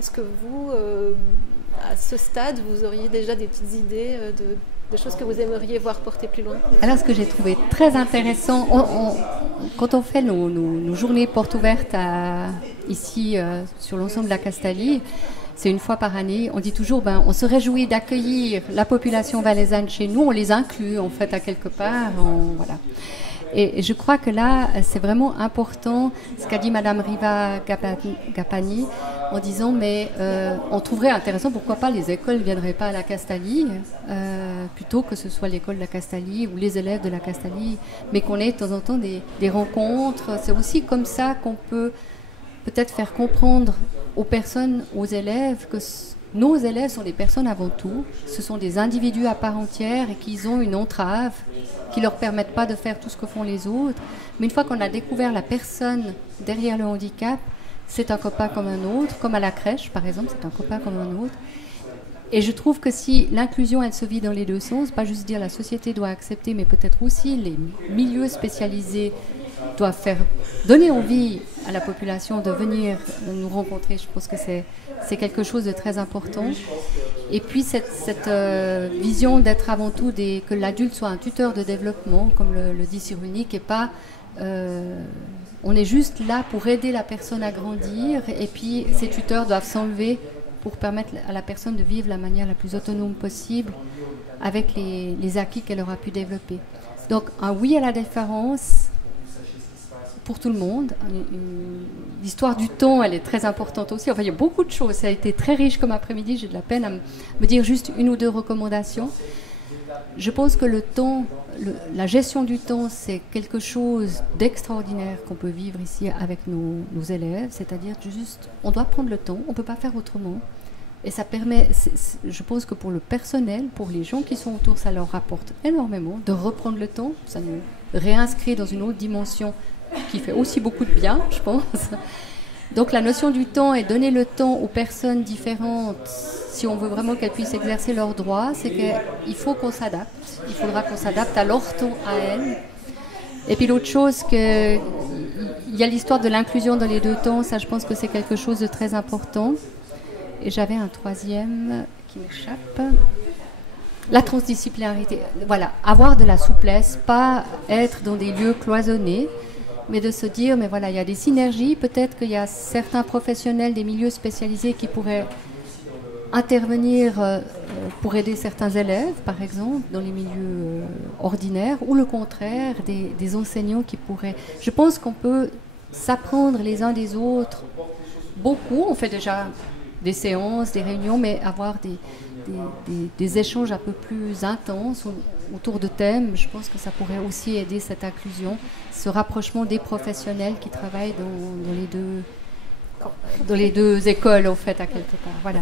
Est-ce que vous, à ce stade, vous auriez déjà des petites idées de choses que vous aimeriez voir porter plus loin? Alors, ce que j'ai trouvé très intéressant, quand on fait nos journées portes ouvertes ici sur l'ensemble de la Castalie, c'est une fois par année, on dit toujours, on se réjouit d'accueillir la population valaisanne chez nous, on les inclut en fait à quelque part, voilà. Et je crois que là, c'est vraiment important ce qu'a dit Madame Riva Gapani en disant, mais on trouverait intéressant, pourquoi pas les écoles ne viendraient pas à la Castalie, plutôt que ce soit l'école de la Castalie ou les élèves de la Castalie, mais qu'on ait de temps en temps des rencontres. C'est aussi comme ça qu'on peut peut-être faire comprendre aux personnes, aux élèves, que nos élèves sont des personnes avant tout, ce sont des individus à part entière et qu'ils ont une entrave qui ne leur permettent pas de faire tout ce que font les autres. Mais une fois qu'on a découvert la personne derrière le handicap, c'est un copain comme un autre, comme à la crèche par exemple, c'est un copain comme un autre. Et je trouve que si l'inclusion, elle se vit dans les deux sens, pas juste dire la société doit accepter, mais peut-être aussi les milieux spécialisés doivent donner envie à la population de venir nous rencontrer. Je pense que c'est quelque chose de très important. Et puis cette vision d'être avant tout que l'adulte soit un tuteur de développement, comme le dit Cyrulnik, et pas on est juste là pour aider la personne à grandir, et puis ces tuteurs doivent s'enlever pour permettre à la personne de vivre de la manière la plus autonome possible avec les acquis qu'elle aura pu développer. Donc un oui à la différence pour tout le monde. L'histoire du temps, elle est très importante aussi. Enfin, il y a beaucoup de choses. Ça a été très riche comme après-midi. J'ai de la peine à me dire juste une ou deux recommandations. Je pense que le temps, la gestion du temps, c'est quelque chose d'extraordinaire qu'on peut vivre ici avec nos élèves. C'est-à-dire juste, on doit prendre le temps. On ne peut pas faire autrement. Et ça permet, je pense que pour le personnel, pour les gens qui sont autour, ça leur rapporte énormément de reprendre le temps. Ça nous réinscrit dans une autre dimension qui fait aussi beaucoup de bien, je pense. Donc la notion du temps et donner le temps aux personnes différentes, si on veut vraiment qu'elles puissent exercer leurs droits, c'est qu'il faut qu'on s'adapte. Il faudra qu'on s'adapte à leur temps, à elles. Et puis l'autre chose, il y a l'histoire de l'inclusion dans les deux temps, ça je pense que c'est quelque chose de très important. Et j'avais un troisième qui m'échappe. La transdisciplinarité, voilà, avoir de la souplesse, pas être dans des lieux cloisonnés, mais de se dire, mais voilà, il y a des synergies, peut-être qu'il y a certains professionnels des milieux spécialisés qui pourraient intervenir pour aider certains élèves, par exemple, dans les milieux ordinaires, ou le contraire, des enseignants qui pourraient... Je pense qu'on peut s'apprendre les uns des autres beaucoup, on fait déjà des séances, des réunions, mais avoir des échanges un peu plus intenses autour de thèmes, je pense que ça pourrait aussi aider cette inclusion, ce rapprochement des professionnels qui travaillent dans les deux écoles, en fait, à quelque part. Voilà.